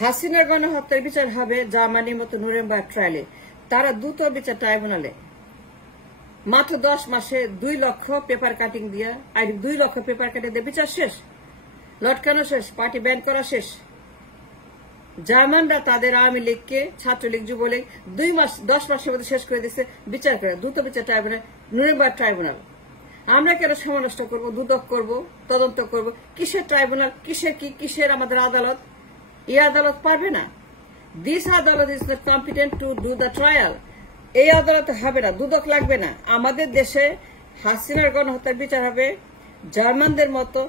হাসিনার গণহত্যার বিচার হবে জার্মানির মতো নুরেমবার্গ ট্রায়ালে, তারা দ্রুত বিচার ট্রাইব্যুনালে। মাত্র 10 মাসে 2 লক্ষ পেপার কাটিং দিয়ে, 2 লক্ষ পেপার কাটিং দিয়ে বিচার শেষ, লটকানো শেষ, পার্টি ব্যান করা শেষ। জার্মানরা তাদের আওয়ামী লীগকে, ছাত্রলীগ, যুবলীগ 10 মাসের মধ্যে শেষ করে দিচ্ছে বিচার করে, দ্রুত বিচার ট্রাইব্যুনাল, নুরেমবার্গ ট্রাইব্যুনাল। আমরা কেন সময় নষ্ট করবো, দুদক করবো, তদন্ত করব? কিসের ট্রাইব্যুনাল, কিসের আমাদের আদালত? এই আদালত পারবে না। দিস আদালত is not competent to do the trial. এই আদালত হবে না, দুদক লাগবে না। আমাদের দেশে হাসিনার গণহত্যার বিচার হবে জার্মানদের মতো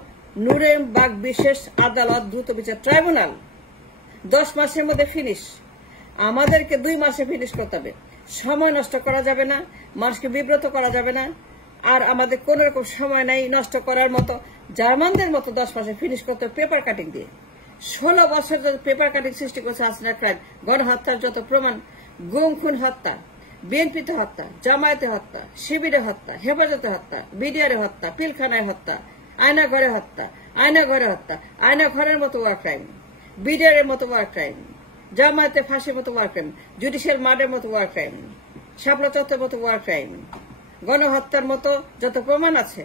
নুরেমবার্গ বিশেষ আদালত, দ্রুত বিচার ট্রাইব্যুনাল। 10 মাসের মধ্যে ফিনিশ। আমাদেরকে 2 মাসে ফিনিশ করতে হবে। সময় নষ্ট করা যাবে না, মানুষকে বিব্রত করা যাবে না। আর আমাদের কোন রকম সময় নাই নষ্ট করার মতো। জার্মানদের মতো 10 মাসে ফিনিশ করতে হবে পেপার কাটিং দিয়ে। 16 বছর যত পেপার কাটিং সৃষ্টি করছে হাসিনা ক্রাইম, গণহত্যার যত প্রমাণ, গুম খুন হত্যা, বিএনপিতে হত্যা, জামায়াতে হত্যা, শিবিরে হত্যা, হেফাজতে হত্যা, বিডিআরে হত্যা, পিলখানায় হত্যা, আয়না ঘরে হত্যা, আয়না ঘরের মতো ওয়ার ক্রাইম, বিডিআরের মতো ওয়ার ক্রাইম, জামায়াতে ফাঁসির মতো ওয়ার ক্রাইম, জুডিশিয়াল মার্ডারের মতো ওয়ার ক্রাইম, শাপলা চত্বরের মতো ওয়ার ক্রাইম, গণহত্যার মতো যত প্রমাণ আছে,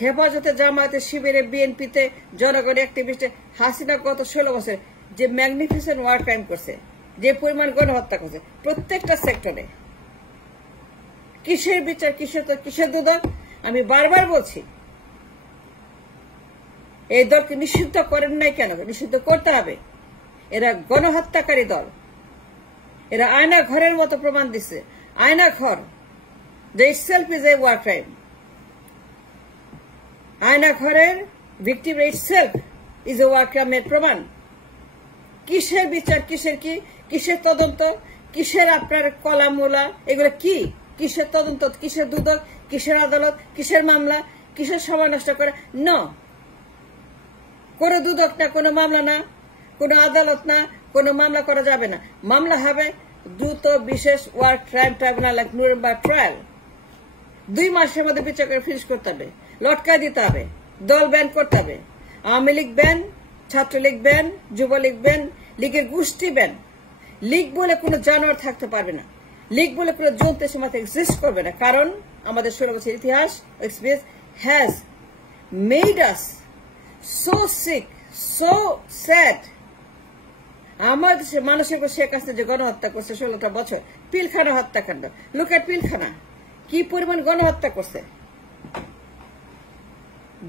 হেফাজতে, জামায়াতে, শিবিরে, বিএনপিতে, জনগণ অ্যাক্টিভিস্টে হাসিনা গত 16 বছর যে ম্যাগনিফিসেন্ট ওয়ার ক্রাইম করছে, যে পরিমাণ গণহত্যা করছে প্রত্যেকটা সেক্টরে, কিসের বিচার, কিসের দুদক? আমি বারবার বলছি, এই দলকে নিষিদ্ধ করেন নাই কেন? নিষিদ্ধ করতে হবে। এরা গণহত্যাকারী দল। এরা আয়না ঘরের মতো প্রমাণ দিচ্ছে। আয়না ঘর যে itself is a war crime. আয়না ঘরের victim itself is a war crime এর প্রমাণ। কিসের বিচার, কিসের তদন্ত, কিসের আপনার কলামুলা, এগুলো কি? কিসের তদন্ত, কিসের দুদক, কিসের আদালত, কিসের মামলা, কিসের সময় নষ্ট করে? কোন দুদক না, কোন মামলা না, কোন আদালত না, কোন মামলা করা যাবে না। মামলা হবে দ্রুত বিশেষ war crime tribunal, like Nuremberg trial. 2 মাসের মধ্যে বিচার করে ফিনিশ করতে হবে, লটকা দিতে হবে, দল ব্যান করতে হবে। Awami League ban, Chhatra League ban, Jubo League ban, লীগের গোষ্ঠী ব্যান। লীগ বলে কোনো জানোয়ার থাকতে পারবে না, লীগ বলে কোনো জন্তু সমাজে এক্সিস্ট করবে না। কারণ আমাদের 16 বছর ইতিহাস, experience has made us so sick, so sad. আমার দেশে মানুষের উপর শেখ হাসিনা যে গণহত্যা করছে 16টা বছর, পিলখানা হত্যাকাণ্ড, লুক এট পিলখানা, কি পরিমাণ গণহত্যা করছে।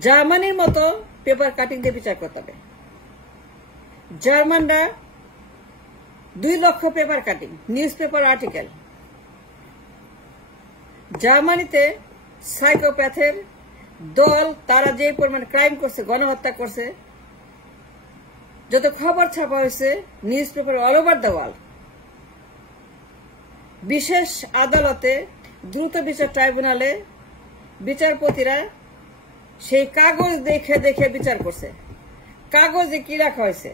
জার্মানির মতো পেপার কাটিং দিয়ে বিচার করতে হবে। জার্মানরা 2 লক্ষ paper cutting, news paper article. জার্মানিতে সাইকোপ্যাথের দল, তারা যে পরিমাণ ক্রাইম করছে, গণহত্যা করছে, যত খবর ছাপা হয়েছে news paper all over the world. বিশেষ আদালতে, দ্রুত বিচার ট্রাইব্যুনালে বিচারপতিরা সেই কাগজ দেখে দেখে বিচার করছে। কাগজে কি রাখা হয়েছে,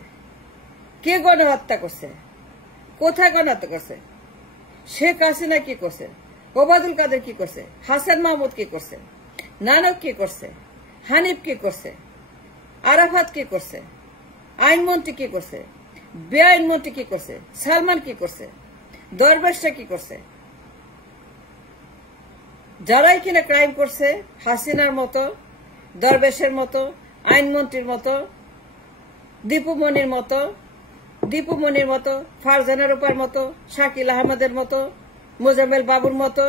কে গণহত্যা করছে, কোথায় গণহত্যা করছে, শেখ হাসিনা কি করছে, ওবায়দুল কাদের কি করছে, হাসান মাহমুদ কি করছে, নানক কি করছে, হানিফ কি করছে, আরাফাত কি করছে, আইনমন্ত্রী কি করছে, বেআইনমন্ত্রী কি করছে, সালমান কি করছে, দরবেশরা কি করছে। যারাই কিনা ক্রাইম করছে, হাসিনার মতো, দরবেশের মতো, আইনমন্ত্রীর মতো, দীপুমনির মতো, ফারজানা রূপার মতো, শাকিল আহমদের মতো, মোজাম্মেল বাবুর মতো,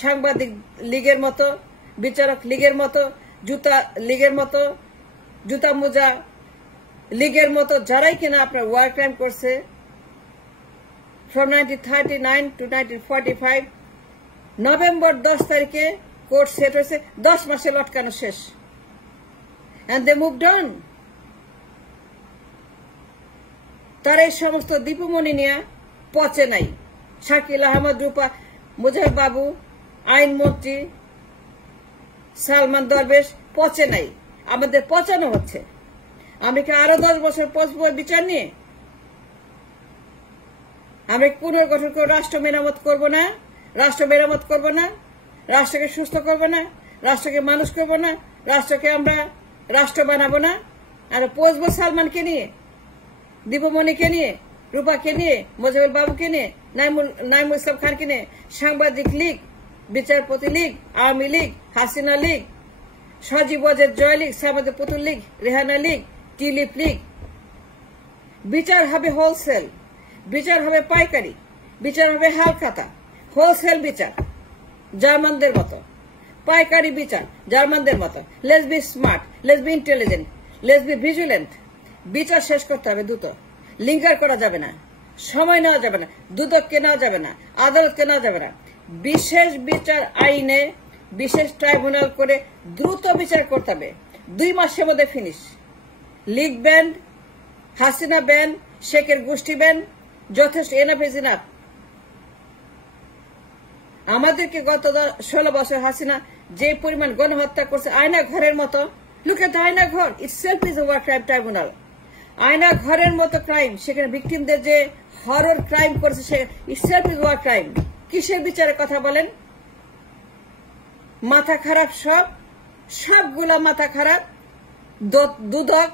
সাংবাদিক লীগের মতো, বিচারক লীগের মতো, জুতা লীগের মতো, জুতা মোজা লীগের মতো, যারাই কিনা আপনার ওয়ার ক্রাইম করছে from 1939 to 1945, নভেম্বর 10 তারিখে কোর্ট সেট হয়েছে, 10 মাসে লটকানো শেষ। and they moved on. তার এই সমস্ত দীপুমণি নিয়ে পচে নাই। শাকিল আহমদ, রূপা, মুজাহিদ বাবু, আইনমন্ত্রী, সালমান, দরবেশ পচে নাই, আমাদের পচানো হচ্ছে। আমি কি আরো 10 বছর পচব বিচার নিয়ে? আমরা পুনর্গঠন করে রাষ্ট্র মেরামত করব না, রাষ্ট্রকে সুস্থ করব না, রাষ্ট্রকে মানুষ করব না, রাষ্ট্রকে আমরা রাষ্ট্র বানাবো না, আর পচবো সালমানকে নিয়ে, দীপমণিকে নিয়ে, রূপাকে নিয়ে, মোজাম্মেল বাবুকে নিয়ে, নাইমুল ইসলাম খানকে নিয়ে, সাংবাদিক লীগ, বিচারপতি লীগ, আওয়ামী লীগ, হাসিনা লীগ, সজীব ওয়াজেদ জয় লীগ, সামাদের পুতুল লীগ, রেহানা লীগ, টিউলিপ লীগ। বিচার হবে হোলসেল, বিচার হবে পাইকারি, বিচার হবে হালখাতা। হোলসেল বিচার জার্মানদের মতো, পাইকারি বিচার জার্মানদের মতো। Let's be smart, let's be intelligent, let's be vigilant. বিচার শেষ করতে হবে দ্রুত, লিঙ্গার করা যাবে না, সময় নেওয়া যাবে না, দুদককে নেওয়া যাবে না, আদালতকে নেওয়া যাবে না। বিশেষ বিচার আইনে বিশেষ ট্রাইব্যুনাল করে দ্রুত বিচার করতে হবে। 2 মাসের মধ্যে finish. League ban, Hasina ban, শেখের গোষ্ঠী ব্যান, যথেষ্ট। Enough is enough. আমাদেরকে গত 16 বছর হাসিনা যে পরিমাণ গণহত্যা করছে, আয়না ঘরের মতো। Look at the Ayna Ghar, itself is a war crime tribunal. আয়না ঘরের মতো ক্রাইম, সেখানে ভিকটিমদের যে হরর ক্রাইম করেছে, সে ইটসেলফ ইজ ওয়ার ক্রাইম। কিসের বিচারের কথা বলেন? মাথা খারাপ, সবগুলা মাথা খারাপ। দুদক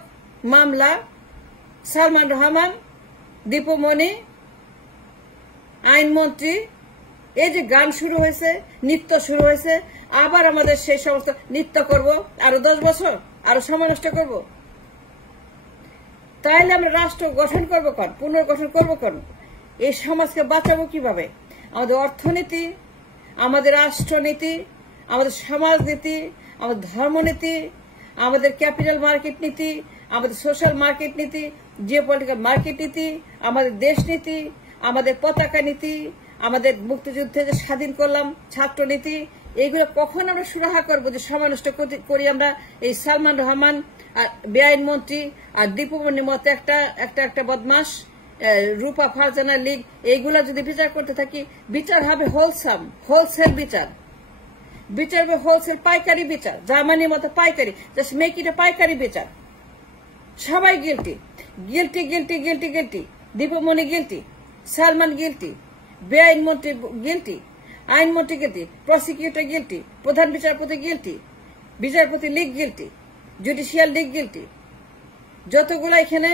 মামলা, সালমান রহমান, দীপমণি, আইনমন্ত্রী, এই যে গান শুরু হয়েছে, নৃত্য শুরু হয়েছে, আবার আমাদের সেই সমস্ত নৃত্য করব, আরো 10 বছর, আরো সময় নষ্ট করব। তাইলে আমরা রাষ্ট্র গঠন করবো কোন, পুনর্গঠন করবো কোন? এই সমাজকে বাঁচাবো কিভাবে? আমাদের অর্থনীতি, আমাদের রাষ্ট্রনীতি, আমাদের সমাজনীতি, আমাদের ধর্মনীতি, আমাদের ক্যাপিটাল মার্কেট নীতি, আমাদের সোশ্যাল মার্কেট নীতি, জিওপলিটিক্যাল মার্কেট নীতি, আমাদের দেশ নীতি, আমাদের পতাকা নীতি, আমাদের মুক্তিযুদ্ধে যে স্বাধীন করলাম ছাত্র নীতি, এইগুলো কখন আমরা সুরাহা করবো যে সময় নষ্ট করি আমরা এই সালমান রহমান আর বেআইন মন্ত্রী আর দীপমণির মতো একটা বদমাস, রূপা ফারজানা লীগ, এইগুলা যদি বিচার করতে থাকি, বিচার হবে হোলসেল বিচার। বিচার হবে হোলসেল, পাইকারি বিচার, জার্মানির মতো পাইকারি। জাস্ট মেক ইট এ পাইকারি বিচার। সবাই guilty, guilty, guilty, guilty, guilty. Dipu Moni guilty, Salman guilty, বেআইন মন্ত্রী গিলটি, আইনমন্ত্রী গিলটি, প্রসিকিউটর গিলটি, প্রধান বিচারপতি গিলটি, বিচারপতি League guilty, judicial League guilty. যতগুলা এখানে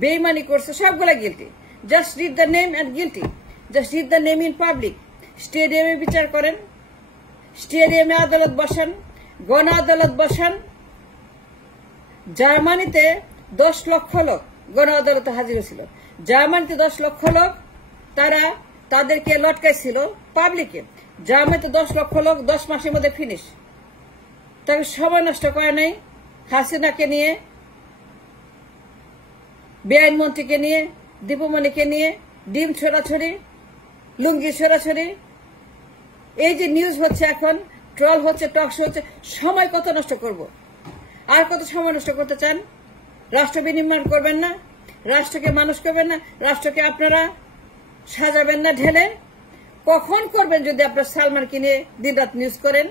বেইমানি করছে সবগুলা guilty. Just read the name and guilty. Just read the name in public. স্টেডিয়ামে বিচার করেন, স্টেডিয়ামে আদালত বসান, গণ আদালত বসান। জার্মানিতে 10 লক্ষ লোক গণ আদালতে হাজির হয়েছিল। জার্মানিতে 10 লক্ষ লোক, তাদেরকে লটকাইছিল পাবলিকে। জার্মানিতে 10 লক্ষ লোক 10 মাসের মধ্যে ফিনিশ। তবে সময় নষ্ট করে নাই হাসিনাকে নিয়ে, বেআইন মন্ত্রীকে নিয়ে, দীপমণিকে নিয়ে, ডিম ছোড়াছড়ি, লুঙ্গি ছোড়াছড়ি। এই যে নিউজ হচ্ছে এখন, ট্রল হচ্ছে, টকশো হচ্ছে, সময় কত নষ্ট করব? আর কত সময় নষ্ট করতে চান? রাষ্ট্র বিনির্মাণ করবেন না, রাষ্ট্রকে মানুষ করবেন না, রাষ্ট্রকে আপনারা সাজাবেন না ঢেলে? কখন করবেন যদি আপনার সালমানকে নিয়ে দিন রাত নিউজ করেন?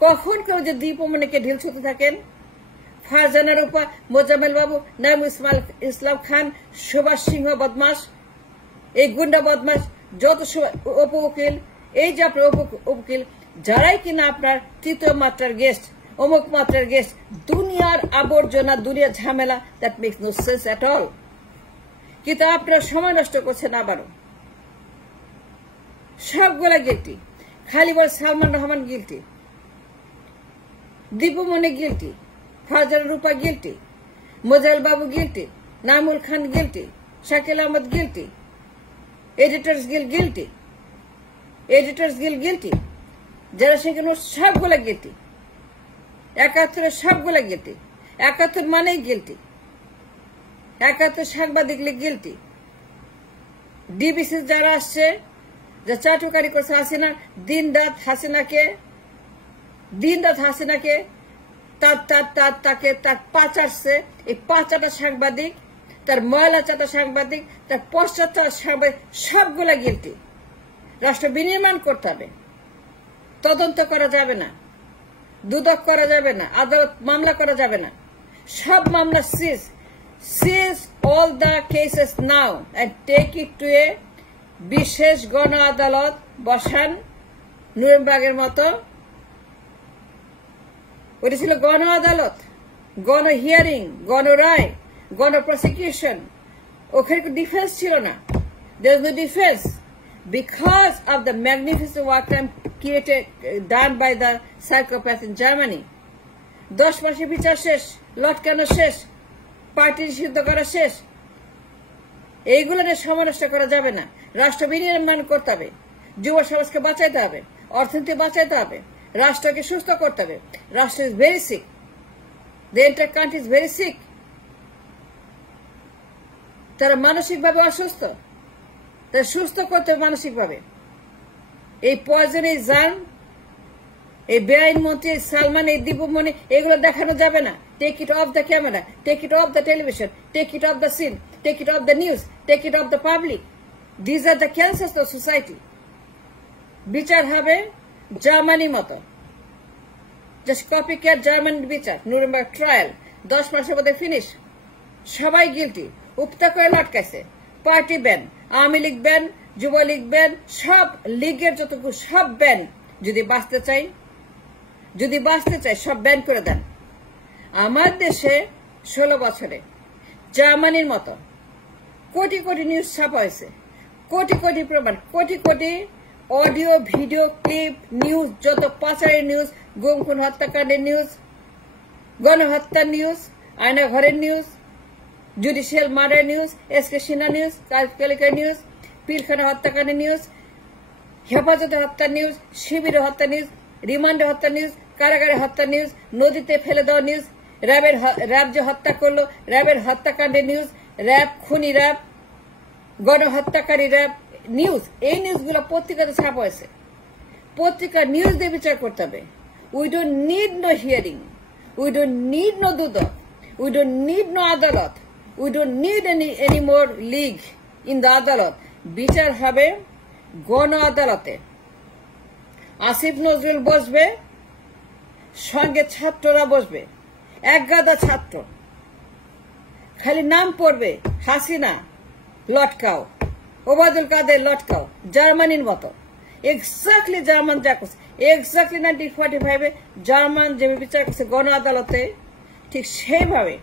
কখন কেউ যে দীপমণিকে ঢিল ছুঁতে থাকেন? ফারজানার উপর মোজাম্মেল বাবু, নাইমুল ইসলাম খান, সুভাষ সিংহ বদমাস, এই গুন্ডা বদমাস, যত উপউকিল, এই যে আপনার উপউকিল, যারাই কিনা আপনার তৃতীয় মাত্রার গেস্ট, অমুক মাত্রার গেস্ট, দুনিয়ার আবর্জনা, দুনিয়ার ঝামেলা, that makes no sense at all. কিন্তু আপনারা সময় নষ্ট করছেন আবারও। সবগুলা গিলটি। খালি বল Salman Rahman guilty, Dipu Moni guilty, Farzana Rupa guilty, Mozammel Babu guilty, Naimul Khan guilty, Shakil Ahmed guilty, editors guild guilty, editors guild guilty, যারা সেখানে সবগুলা গিলটি। 71 সবগুলা গিলটি। 71 মানেই গিলটি। 71 সাংবাদিক লীগ গিলটি। ডিবিসি যারা আসছে, যা চাটুকারি করছে হাসিনা, দিন রাত হাসিনাকে তার পাচারছে। এই পাচাটা সাংবাদিক, তার ময়লা চাটা সাংবাদিক, তার পশ্চাৎ সাংবাদিক, সবগুলা গিলটি। রাষ্ট্র বিনির্মাণ করতে হবে। তদন্ত করা যাবে না, দুদক করা যাবে না, আদালত মামলা করা যাবে না। সব মামলা সিজ all the cases now and take it to a বিশেষ গণ আদালত বসান, নুরেমবার্গের মতো। ওইটা ছিল গণ আদালত, গণ হিয়ারিং, গণ রায়, গণপ্রসিকিউশন, ওখানে ডিফেন্স ছিল না। There's no defense because of the magnificent war crime done by the psychopath in Germany. 10 মাসে বিচার শেষ, লটকানো শেষ, পার্টি নিষিদ্ধ করা শেষ। এইগুলো নিয়ে সমালোচনা করা যাবে না। রাষ্ট্র বিনির্মাণ করতে হবে, যুব সমাজকে বাঁচাইতে হবে, অর্থনীতি বাঁচাইতে হবে, রাষ্ট্রকে সুস্থ করতে হবে। রাষ্ট্র is very sick, the entire country is very sick. তারা মানসিকভাবে অসুস্থ, তারা সুস্থ করতে হবে মানসিকভাবে। এই পয়জন, এই জান, এই বেআইন মন্ত্রী সালমান, এই দীপমণি, এগুলো দেখানো যাবে না। Take it off the camera, take it off the television, take it off the scene, take it off the news, take it off the public. These are the cancers of society. বিচার হবে জার্মানির মতো, just copy cat জার্মানির বিচার। Nuremberg trial 10 মাসের মধ্যে finish, সবাই guilty, উপতা করে লটকাইছে। Party ban, Awami League ban, Jubo League ban, সব লীগের যতটুকু সব ব্যান। যদি বাঁচতে চাই সব ব্যান করে দেন। আমার দেশে 16 বছরে জার্মানির মতো কোটি কোটি নিউজ ছাপা হয়েছে, কোটি কোটি প্রমাণ, crore crore audio video clip news, যত পাচারের নিউজ, গুম খুন হত্যাকাণ্ডের নিউজ, গণহত্যার নিউজ, আয়না ঘরের news, judicial murder news, S K Sinha news, কালিকা নিউজ, পীরখানা হত্যাকাণ্ডের নিউজ, হেফাজতে হত্যা নিউজ, শিবিরে হত্যা নিউজ, রিমান্ডে হত্যা নিউজ, কারাগারে হত্যা নিউজ, নদীতে ফেলে দেওয়া নিউজ, র্যাব যে হত্যা করলো, র্যাবের হত্যাকাণ্ডের নিউজ, র্যাব খুনি র্যাব, গণহত্যাকারী র্যাব নিউজ। এই নিউজগুলো পত্রিকাতে ছাপা হয়েছে। পত্রিকা নিউজ দিয়ে বিচার করতে হবে। We don't need no hearing, we don't need no Dudok, we don't need no আদালত, we don't need any more league in the আদালত। বিচার হবে গণ আদালতে। আসিফ নজরুল বসবে, সঙ্গে ছাত্ররা বসবে, একগাদা ছাত্র, খালি নাম পড়বে, হাসিনা লটকাও, ওবায়দুল কাদের লটকাও, জার্মানির মতো। এক্স্যাক্টলি জার্মান যা করছে, এক্স্যাক্টলি 1945 জার্মান যেভাবে বিচার করছে গণ আদালতে, ঠিক সেইভাবে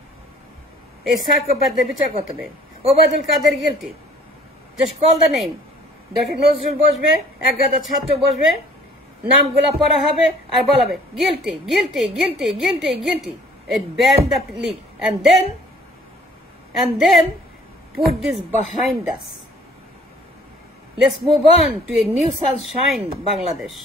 এই সাইকোপ্যাথদের বিচার করতে হবে। Obaidul Quader guilty, just call the name. Doctor Nazrul বসবে, একগাদা ছাত্র বসবে, নামগুলা পড়া হবে আর বলাবে guilty guilty guilty guilty guilty. It banned the league and then put this behind us. Let's move on to a new sunshine, Bangladesh.